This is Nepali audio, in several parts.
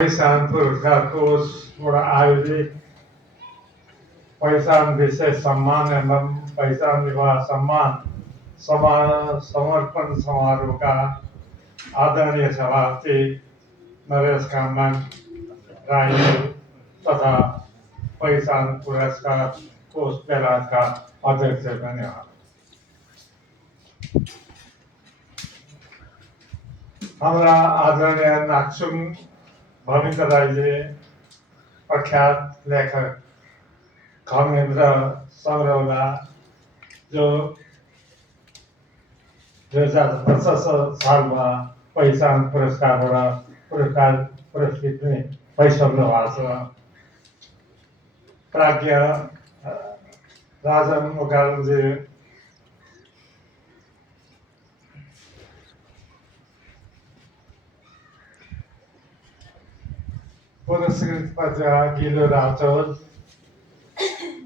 पहिचान पुरस्कार कोषबाट आयोजित पहिचान विशेष सम्मान एवं पहिचान विवाह सम्मान समर्पण समारोहका आदरणीय सभापति नरेश काममान राई तथा पहिचान पुरस्कार कोष बेलायतका अध्यक्ष धन्यवाद। हाम्रा आदरणीय नाक्सुङ भविन्द्र राईले प्रख्यात लेखक खगेन्द्र सौरौला जो 2050 सालमा पहिचान पुरस्कारबाट पुरस्कृत पनि भइसक्नु भएको छ। प्राज्ञ राजन मुकालजी पुरस्कृत पत्र गिलो राजोल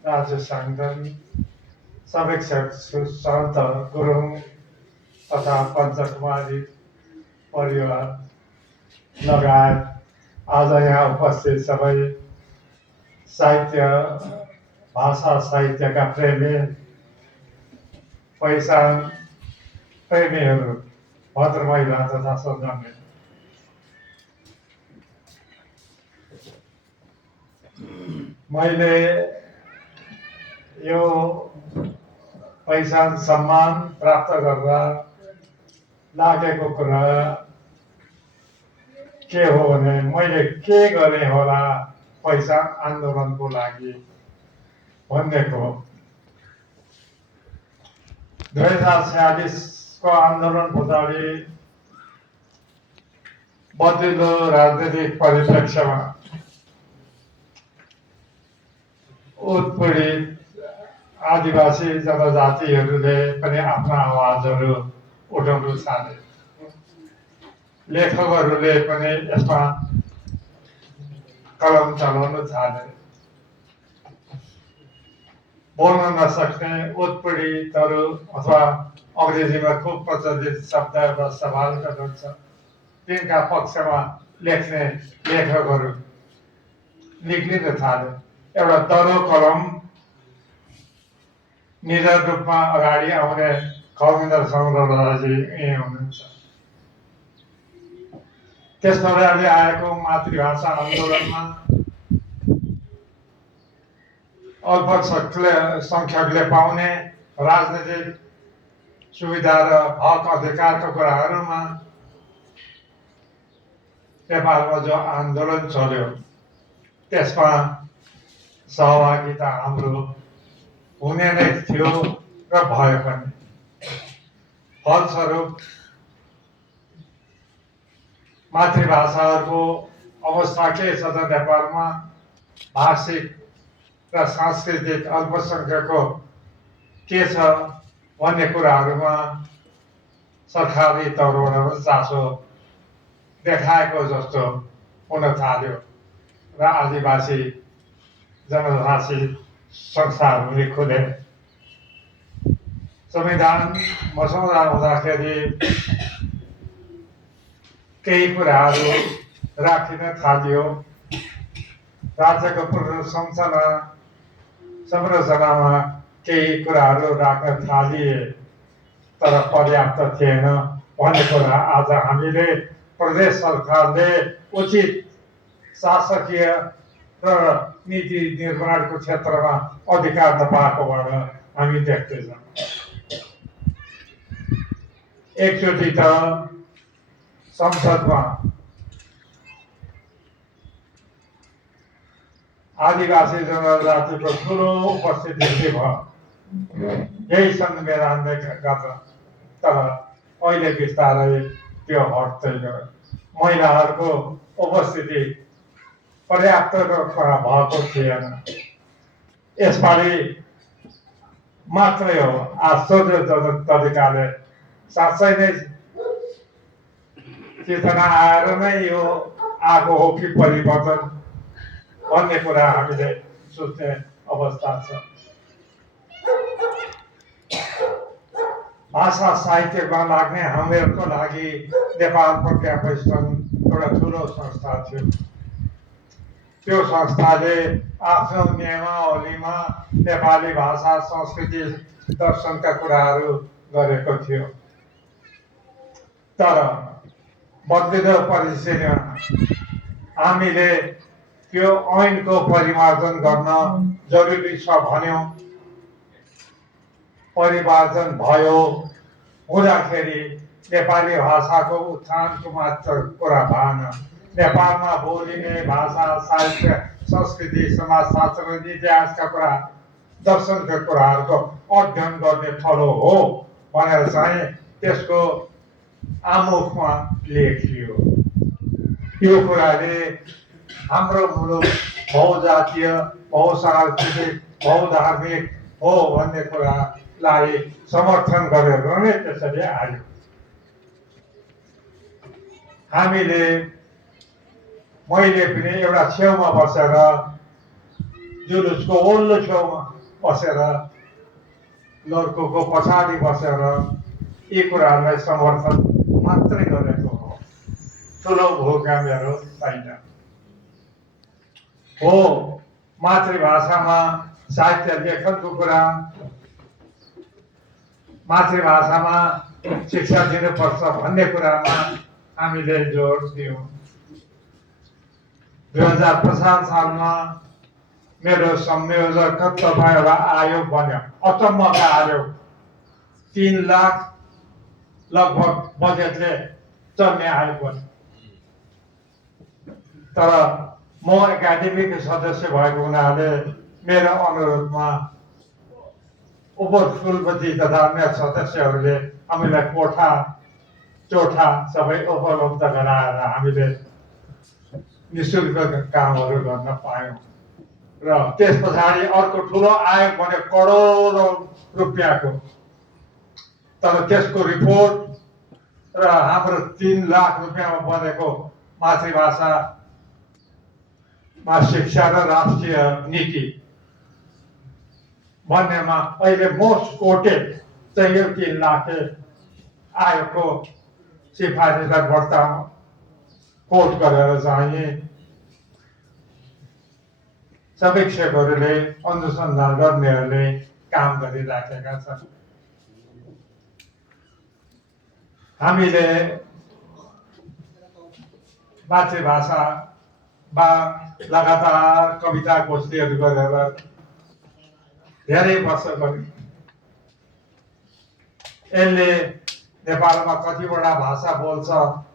राजु साङ्गन समीक्षक सुशान्त गुरुङ तथा पञ्चकुमारी परिवार लगायत आज यहाँ उपस्थित सबै साहित्य भाषा साहित्यका प्रेमी पहिचान प्रेमीहरू भद्र महिला तथा सन्तानहरू, मैले यो पहिचान सम्मान प्राप्त गर्दा लागेको कुरा के हो भने मैले के गरेँ होला पहिचान आन्दोलनको लागि भन्नेको। 2046 को आन्दोलन पछाडि बदलिलो राजनीतिक परिप्रेक्ष्यमा उत्पीडित आदिवासी जनजातिहरूले पनि आफ्ना आवाजहरू उठाउन थाले। लेखकहरूले पनि यसमा कलम चलाउन थाले। बोल्न नसक्ने उत्पीडितहरू अथवा अङ्ग्रेजीमा खुब प्रचलित शब्द एउटा सवालका हुन्छ, तिनका पक्षमा लेख्ने लेखकहरू निक्लिन थाले। एउटा दरो कलम निडर रूपमा अगाडि आउने खगेन्द्र सौरौलाजी यही हुनुहुन्छ। त्यस पछाडि आएको मातृभाषा आन्दोलनमा अल्पसङ्ख्यकले पाउने राजनीतिक सुविधा र हक अधिकारका कुराहरूमा नेपालमा जो आन्दोलन चल्यो त्यसमा सहभागिता हाम्रो हुने नै थियो र भयो पनि। फलस्वरूप मातृभाषाहरूको अवस्था के छ त नेपालमा भाषिक र सांस्कृतिक अल्पसङ्ख्यकको के छ भन्ने कुराहरूमा सरकारी तौरबाट चासो देखाएको जस्तो हुन थाल्यो र आदिवासी जनजाति संस्थाहरूले खुले। संविधान मसौदा हुँदाखेरि केही कुराहरू राखिन थालियो। राज्यको पूर्ण संरचनामा केही कुराहरू राख्न थालिए तर पर्याप्त थिएन भन्ने कुरा आज हामीले प्रदेश सरकारले उचित शासकीय र नीति निर्माणको क्षेत्रमा अधिकार नपाएकोबाट हामी देख्दैछौँ। एकचोटि त संसदमा आदिवासी जनजातिको ठुलो उपस्थिति भयो, यही संविधानले गर्दा। तर अहिले बिस्तारै त्यो हट्दै गयो। महिलाहरूको उपस्थिति पर्याप्त भएको थिएन। यसपालि मात्रै हो आश्चर्य तरिकाले साँच्चै नै चेतना आएर नै यो आएको हो कि परिवर्तन भन्ने कुरा हामीले सोच्ने अवस्था छ। भाषा साहित्यमा लाग्ने हामीहरूको लागि नेपाल प्रज्ञा परिषद एउटा ठुलो संस्था थियो। त्यो संस्थाले आफ्नो नियमावलीमा नेपाली भाषा संस्कृति दर्शनका कुराहरू गरेको थियो। तर बदलिँदो परिस्थितिमा हामीले त्यो ऐनको परिमार्जन गर्न जरुरी छ भन्यौँ। परिमार्जन भयो हुँदाखेरि नेपाली भाषाको उत्थानको मात्र कुरा भएन। नेपालमा बोलिने भाषा, साहित्य, संस्कृति, समाजशास्त्र, इतिहासका कुरा, दर्शनका कुराहरूको अध्ययन गर्ने थलो हो भनेर चाहिँ त्यसको आमुखमा लेखियो। यो कुराले हाम्रो मुलुक बहुजातीय, बहुसांस्कृतिक, बहुधार्मिक हो भन्ने कुरालाई समर्थन गरेर नै त्यसरी आयो। मैले पनि एउटा छेउमा बसेर, जुलुसको वल्लो छेउमा बसेर, लड्कुको पछाडि बसेर यी कुराहरूलाई समर्थन मात्रै गरेको हो। ठुलो भूमिका मेरो छैन। हो मातृभाषामा साहित्य लेखनको कुरा, मातृभाषामा शिक्षा दिनुपर्छ भन्ने कुरामा हामीले जोड दियौँ। 2050 सालमा मेरो संयोजकत्वमा एउटा आयोग बन्यो, अचम्मका आयोग। 3 लाख लगभग बजेटले चल्ने आयोग बन्यो। तर म एकाडेमीको सदस्य भएको हुनाले मेरो अनुरोधमा उपकुलपति तथा अन्य सदस्यहरूले हामीलाई कोठा चोठा सबै उपलब्ध गराएर हामीले निःशुल्क कामहरू गर्न पायौँ। र त्यस पछाडि अर्को ठुलो आयोग बन्यो करोडौँ रुपियाँको। तर त्यसको रिपोर्ट र हाम्रो 3 लाख रुपियाँमा बनेको मातृभाषामा शिक्षा र राष्ट्रिय नीति भन्नेमा अहिले मोस्ट कोटेड चाहिँ यो 3 लाख आयोगको सिफारिसलाई बढ्ता कोट गरेर चाहिँ समीक्षकहरूले, अनुसन्धान गर्नेहरूले काम गरिराखेका छन्। हामीले मातृभाषामा लगातार कविता गोष्ठीहरू गरेर धेरै वर्ष गर्यौँ। यसले नेपालमा कतिवटा भाषा बोल्छ,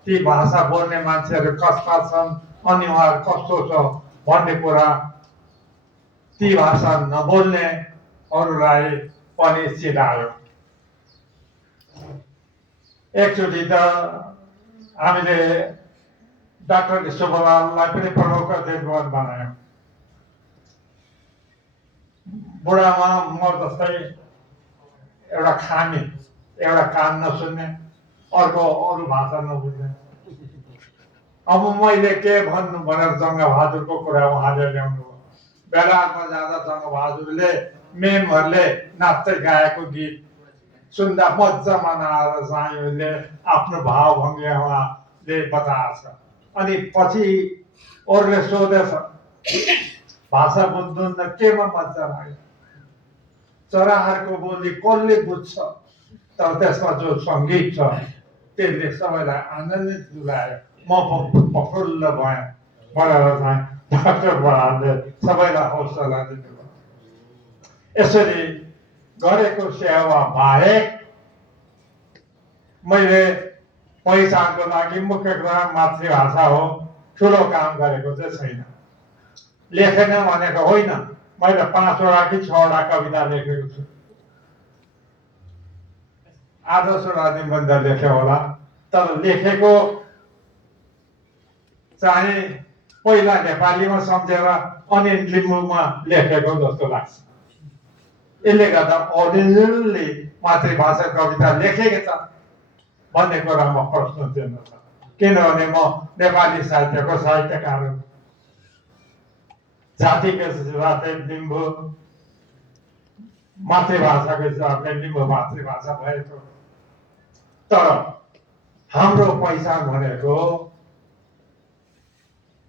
ती भाषा बोल्ने मान्छेहरू कस्ता छन्, अनुहार कस्तो छ भन्ने कुरा ती भाषा नबोल्नेहरूलाई पनि चिनायो। एकचोटि त हामीले डाक्टर ईश्वरलाललाई पनि प्रमुख अध्यक्ष बनायौँ। बुढामा म जस्तै एउटा खामी, एउटा कान नसुन्ने, अर्को अरू भाषा नबुझ्ने। अब मैले के भन्नु भनेर जङ्गबहादुरको कुरा उहाँले ल्याउनु भयो। बेलायतमा जाँदा जङ्गबहादुरले मेमहरूले नाच्दै गाएको गीत सुन्दा मजा मनाएर चाहिँ उसले आफ्नो भावभङ्गी उहाँले बताएछ। अनि पछि अरूले सोधेछ भाषा बुझ्नुहुन्न, केमा मजा लाग्यो? चराहरूको बोली कसले बुझ्छ? तर त्यसमा जो सङ्गीत छ त्यसले सबैलाई आनन्दित तुल्यायो। म प्रफुल्ल भएँ भनेर चाहिँ डाक्टर बरालले सबैलाई हौसला दिनुभयो। यसरी गरेको सेवा बाहेक मैले पहिचानको लागि मुख्य कुरा मातृभाषा हो, ठुलो काम गरेको चाहिँ छैन। लेखेन भनेको होइन, मैले 5 वटा कि 6 वटा कविता लेखेको छु। आधा 16 निबन्ध लेखेँ होला, तर लेखेको चाहिँ पहिला नेपालीमा सम्झेर अनि लिम्बूमा लेखेको जस्तो लाग्छ। यसले गर्दा ओरिजिनली मातृभाषा कविता लेखेको छ भन्ने कुरामा प्रश्न चिन्ह छ। किनभने म नेपाली साहित्यको साहित्यकार हुँ। जातिको हिसाबले लिम्बू, मातृभाषाको हिसाबले लिम्बू मातृभाषा भएको। तर हाम्रो पहिचान भनेको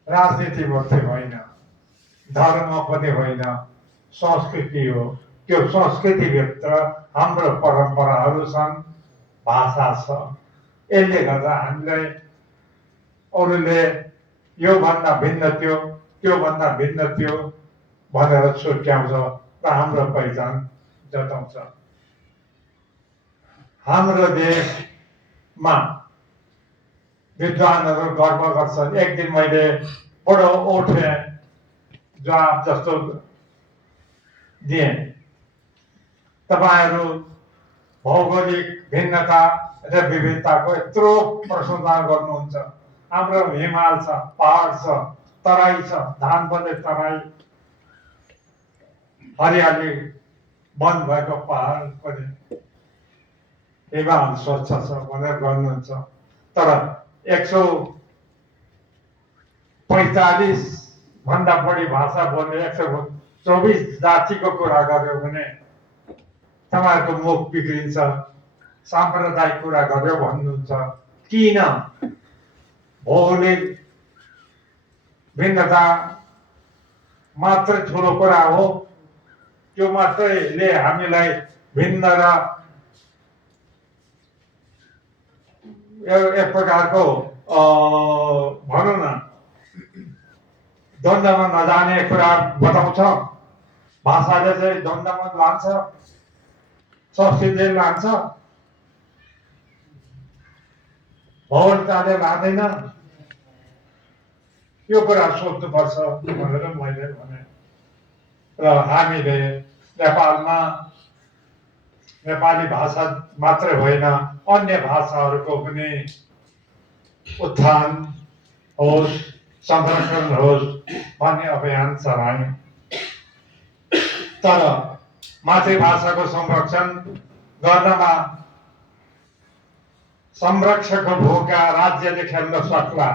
राजनीति मात्रै होइन, धर्म पनि होइन, संस्कृति हो। त्यो संस्कृतिभित्र हाम्रो परम्पराहरू छन्, भाषा छ। यसले गर्दा हामीलाई अरूले योभन्दा भिन्न त्यो, त्योभन्दा भिन्न त्यो भनेर छुट्याउँछ र हाम्रो पहिचान जताउँछ। हाम्रो देशमा विद्वानहरू गर्व गर्छन्। एक दिन मैले बडो ओठे जवाब जस्तो दिएँ, तपाईँहरू भौगोलिक भिन्नता र विविधताको यत्रो प्रशंसा गर्नुहुन्छ। हाम्रो हिमाल छ, पहाड छ, तराई छ, धान पर्ने तराई, हरियाली वन भएको पहाड पनि, हिमाल स्वच्छ छ भनेर गर्नुहुन्छ। तर 145 भन्दा बढी भाषा बोल्ने 124 जातिको कुरा गर्यो भने तपाईँहरूको मुख बिग्रिन्छ, साम्प्रदायिक कुरा गर्यो भन्नुहुन्छ। किन? भौगोलिक भिन्नता मात्रै ठुलो कुरा हो? त्यो मात्रैले हामीलाई भिन्न र एक प्रकारको भनौँ न द्वन्द्वमा नजाने कुरा बताउँछ? भाषाले चाहिँ द्वन्द्वमा लान्छ, संस्कृतिले लान्छ, भौगोलिकताले लाँदैन। यो कुरा सोच्नुपर्छ भनेर मैले भने। र हामीले नेपालमा नेपाली भाषा मात्रै होइन, अन्य भाषाहरूको पनि उत्थान होस्, संरक्षण होस् भन्ने अभियान चलायौँ। तर मातृभाषाको संरक्षण गर्नमा संरक्षकको भूमिका राज्यले खेल्न सक्ला।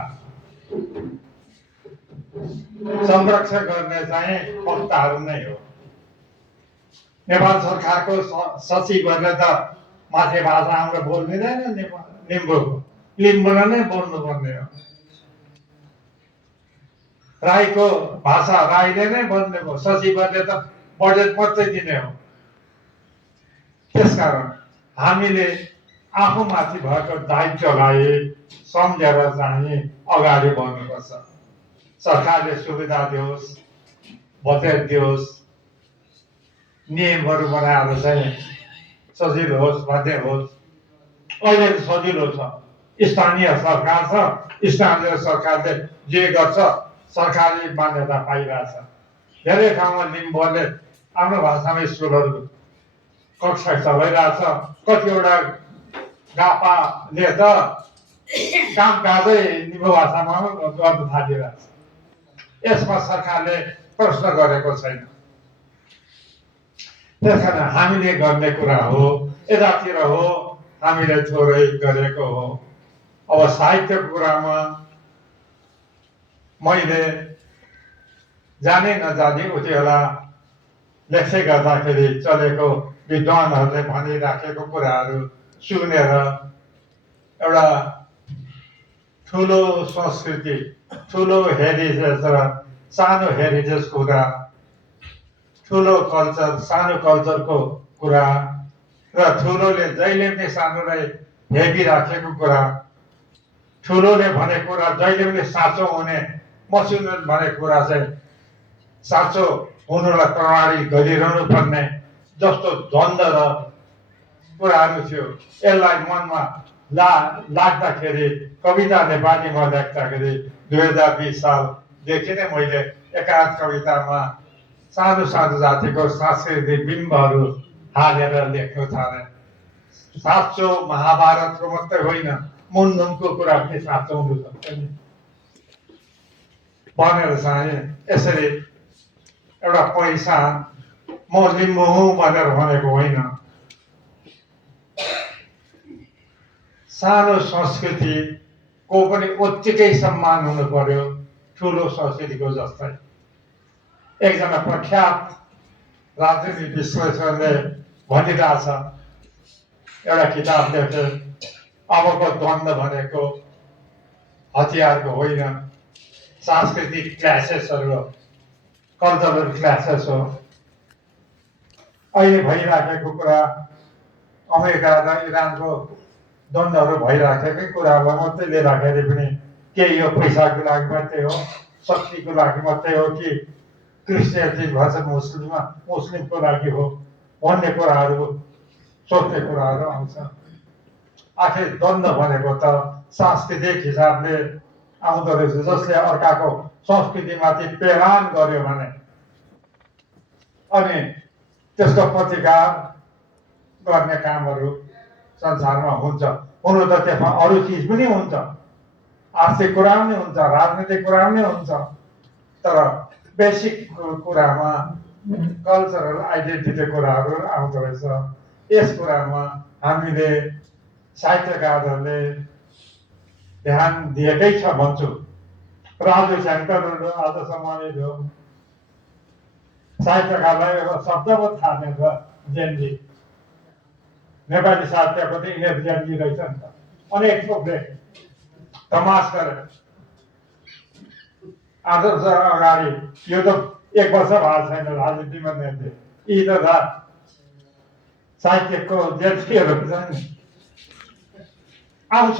संरक्षण गर्ने चाहिँ वक्ताहरू नै हो। नेपाल सरकारको सचिवहरूले त मातृभाषा हाम्रो बोल्दिँदैन, लिम्बूलाई नै बोल्नुपर्ने हो। राईको भाषा राईले नै बोल्ने हो, सचिवहरूले त बजेट मात्रै दिने हो। त्यसकारण हामीले आफूमाथि भएको दायित्वलाई सम्झेर चाहिँ अगाडि बढ्नुपर्छ। सरकारले सुविधा दियोस्, बजेट दियोस्, नियमहरू बनाएर चाहिँ सजिलो होस् भन्ने होस्। अहिले सजिलो छ, स्थानीय सरकार छ, स्थानीय सरकारले जे गर्छ सरकारी मान्यता पाइरहेछ। धेरै ठाउँमा लिम्बूले आफ्नो भाषामा स्कुलहरू कक्षा चलाइरहेछ। कतिवटा गापाले त कामकाजै लिम्बू भाषामा गर्न थालिरहेछ। यसमा सरकारले प्रश्न गरेको छैन। त्यसकारण हामीले गर्ने कुरा हो, यतातिर हो हामीले थोरै गरेको हो। अब साहित्यको कुरामा मैले जाने नजाने उति बेला लेख्दै गर्दाखेरि चलेको विद्वानहरूले भनिराखेको कुराहरू सुनेर एउटा ठुलो संस्कृति, ठुलो हेरिटेज र सानो हेरिटेजको कुरा, ठुलो कल्चर सानो कल्चरको कुरा र ठुलोले जहिले पनि सानोलाई हेपिराखेको कुरा, ठुलोले भनेको कुरा जहिले पनि साँचो हुने, मसिनो भनेको कुरा चाहिँ साँचो हुनुलाई प्रमाणित गरिरहनु पर्ने जस्तो द्वन्द्व र कुराहरू थियो। यसलाई मनमा लाग्दाखेरि कविता नेपालीमा लेख्दाखेरि 2020 सालदेखि नै मैले एकाध कवितामा सानो सानो जातिको सांस्कृतिक बिम्बहरू हालेर लेख्न थालेँ। साँचो महाभारतको मात्रै होइन, मुन्धुमको कुरा पनि साँचो हुनु सक्छ नि भनेर चाहिँ यसरी एउटा पहिचान, म लिम्बू हुँ भनेर भनेको होइन। सानो संस्कृतिको पनि उत्तिकै सम्मान हुनु पर्यो ठुलो संस्कृतिको जस्तै। एकजना प्रख्यात राजनीति विश्लेषकले भनिरहेछ, एउटा किताब लेखे, अबको द्वन्द्व भनेको हतियारको होइन, सांस्कृतिक क्ल्यासेसहरू कल्चरल क्लासेस हो। अहिले भइराखेको कुरा अमेरिका र इरानको द्वन्द्वहरू भइराखेकै कुरालाई मात्रै लिँदाखेरि पनि के यो पैसाको लागि मात्रै हो, शक्तिको लागि मात्रै हो कि क्रिस्चियनिटी भर्सन मुस्लिमको लागि हो भन्ने कुराहरू सोध्ने कुराहरू आउँछ। आखिर द्वन्द्व भनेको त सांस्कृतिक हिसाबले आउँदो रहेछ, जसले अर्काको संस्कृतिमाथि पेरान गर्यो भने अनि त्यसको प्रतिकार गर्ने कामहरू संसारमा हुन्छ। हुनु त त्यसमा अरू चिज पनि हुन्छ, आर्थिक कुरा पनि हुन्छ, राजनीतिक कुरा पनि हुन्छ, तर बेसिक कुरामा कल्चरल आइडेन्टिटी कुराहरू आउँदो रहेछ। यस कुरामा हामीले साहित्यकारहरूले ध्यान दिएकै छ भन्छु। राजु शङ्करहरू आजसम्म थियो साहित्यकारलाई एउटा शब्द पो थाहा थिएन, जेनजी नेपाली साहित्यको त यिनीहरू जेनजी रहेछ नि त। अनेक थोकले तमास गरे। आज अगाडि यो त 1 वर्ष भएको छैन राजनीतिमा नेते, यी त साहित्यको जेनजीहरू नि आउँछ।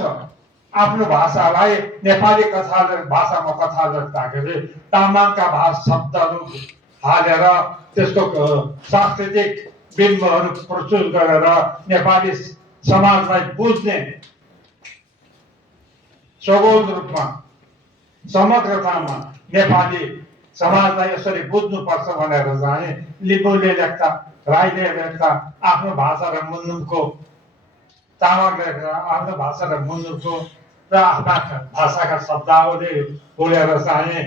आफ्नो भाषालाई नेपाली कथा भाषामा कथा लेख्दाखेरि तामाङका शब्दहरू हालेर त्यसको सांस्कृतिक बिम्बहरू प्रस्तुत गरेर नेपाली समाजलाई बुझ्ने सगोल रूपमा समग्रतामा नेपाली समाजलाई यसरी बुझ्नुपर्छ भनेर चाहिँ लिम्बूले लेख्दा, राईले लेख्दा, आफ्नो भाषा र मुन्नुमको, तामाङले आफ्नो भाषा र मुन्नुमको र आफ्ना भाषाका शब्दावली बोलेर चाहिँ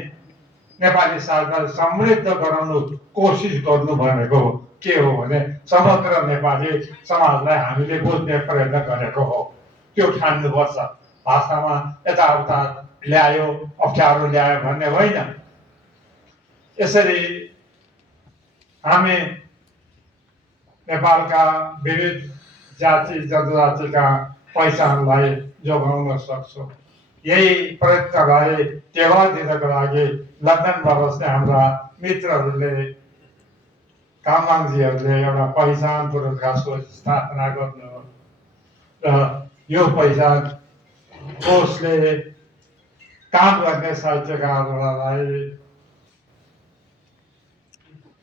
नेपाली साहित्यलाई समृद्ध गराउनु कोसिस गर्नु भनेको के हो भने समग्र नेपाली समाजलाई हामीले बुझ्ने प्रयत्न गरेको हो। त्यो ठान्नुपर्छ। भाषामा यताउता ल्यायो, अप्ठ्यारो ल्यायो भन्ने होइन। यसरी हामी नेपालका विविध जाति जनजातिका पहिचानलाई जोगाउन सक्छौँ। यही प्रयत्नलाई टेवा दिनको लागि लन्डनमा बस्ने हाम्रा मित्रहरूले, कामराङजीहरूले एउटा पहिचान पुरस्कारको स्थापना गर्नु र यो पहिचान कोषले काम गर्ने साहित्यकारहरूलाई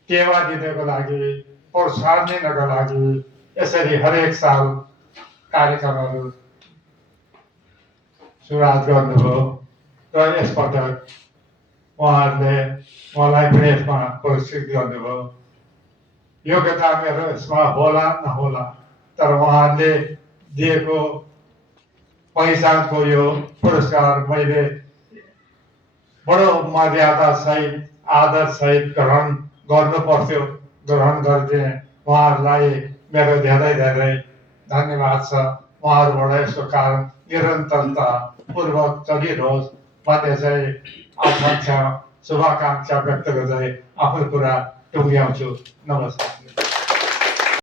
टेवा दिनको लागि, प्रोत्साहन दिनको लागि यसरी हरेक साल कार्यक्रमहरू सुरुवात गर्नुभयो र यसपटक उहाँहरूले मलाई पनि यसमा पुरस्कृत गर्नुभयो। योग्यता मेरो यसमा होला नहोला, तर उहाँहरूले दिएको पहिचानको यो पुरस्कार मैले बडो मर्यादा सहित, आदर सहित ग्रहण गर्नु पर्थ्यो, ग्रहण गरिदिएँ। उहाँहरूलाई मेरो धेरै धेरै धन्यवाद छ। उहाँहरूबाट यसको कारण निरन्तरता पूर्वक चलिरहोस् भन्ने चाहिँ आकांक्षा, शुभाकांक्षा व्यक्त गर्दै आफ्नो कुरा टुङ्ग्याउँछु। नमस्कार।